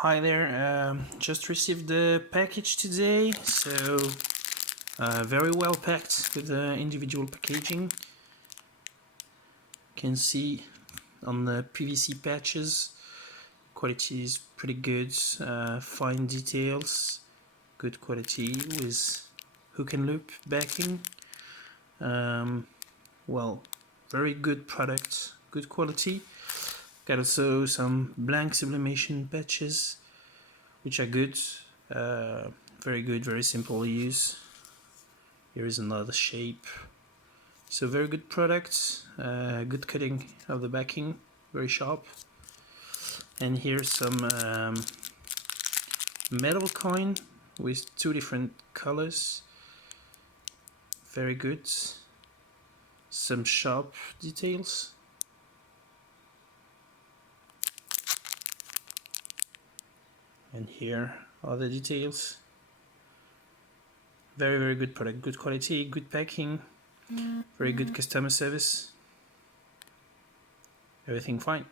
Hi there, just received the package today, so very well packed with individual packaging. You can see on the PVC patches, quality is pretty good, fine details, good quality with hook and loop backing. Well, very good product, good quality. Got also some blank sublimation patches, which are good, very good, very simple to use. Here is another shape. So very good product, good cutting of the backing, very sharp. And here's some metal coin with two different colors, very good. Some sharp details. And here are the details. Very good product, good quality, good packing, very good customer service. Everything fine.